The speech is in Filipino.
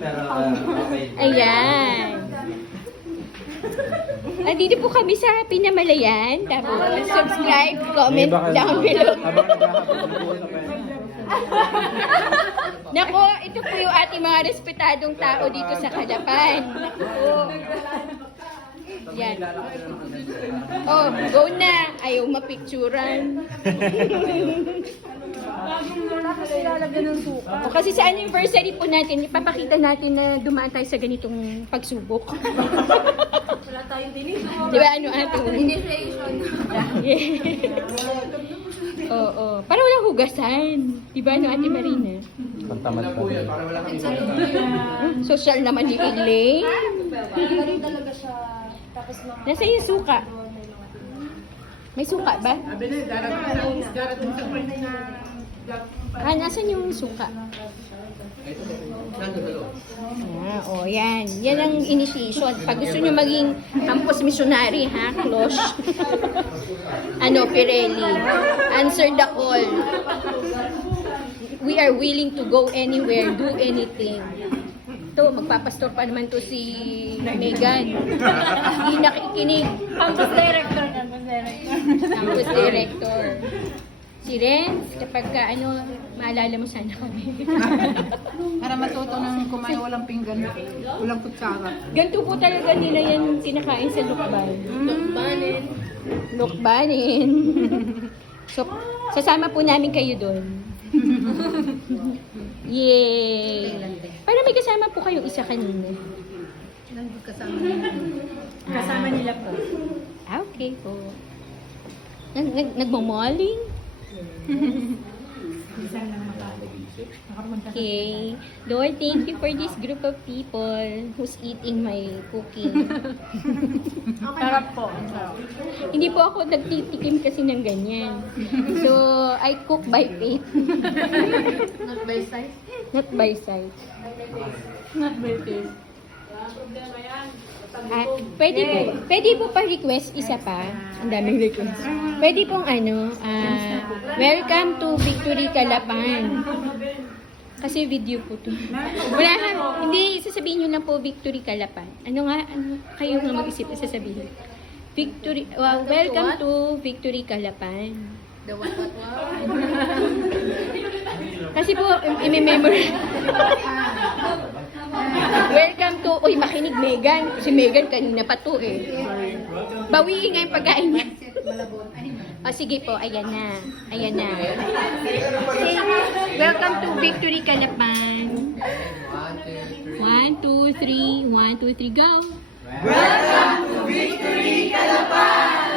pero okay. Ayan. Andito po kami sa Pinamalayan. Tapos, subscribe, comment down below. Habang naghahabol na kayo. Nako, ito po yung ating mga respetadong tao dito sa Kalapan. Oh. Yan. Oh, go na. Ayaw mapicturan. O, kasi sa anniversary po natin, ipapakita natin na dumaan tayo sa ganitong pagsubok. Wala tayong dinig. Di ba ano ato? Initiation. Oo. Para walang hugasan. Di ba ano Ate Marina? Pantamad pa rin. Social naman ni Elaine. Ganun talaga siya. Tapos lang. Nasa yung suka? May suka ba? Nasan yung suka? Oh, yan. Yan ang initiation. Pag gusto nyo maging campus missionary, ha? Cloche. Pirelli. Answer the call. We are willing to go anywhere, do anything. Ito, magpapastor pa naman to si Megan. Hindi nakikinig. Campus director. Campus director. Si Renz, kapag maalala mo sana kami. Para matuto ng kumain walang pinggan, walang kutsara. Ganito po talaga nila yan kinakain sa lukban. Lukbanin. Lukbanin. So, sasama po namin kayo doon. Yay! Para may kasama po kayong isa kanina. Kasama nila. Kasama nila po. Okay po. Nagmamalling? Okay. Lord, thank you for this group of people who's eating my cooking. Sarap po. Hindi po ako nagtitikim kasi ng ganyan. So, I cook by faith. Not by size. Not by sight. Not by taste. Pwede po pa-request isa pa. Ang daming request. Pwede pong welcome to Victory Calapan. Kasi video po to. Wala ha, hindi, sasabihin nyo lang po Victory Calapan. Kayo nga mag-isip sasabihin. Victory, welcome to Victory Calapan. The what? Kasi po, i-memory. Welcome to, makinig Megan. Si Megan kanina pa to eh. Bawiin nga yung pagkain niya. Sige po, ayan na. Ayan na. Okay. Welcome to Victory Calapan. 1, 2, 3. 1, 2, 3, go. Welcome to Victory Calapan!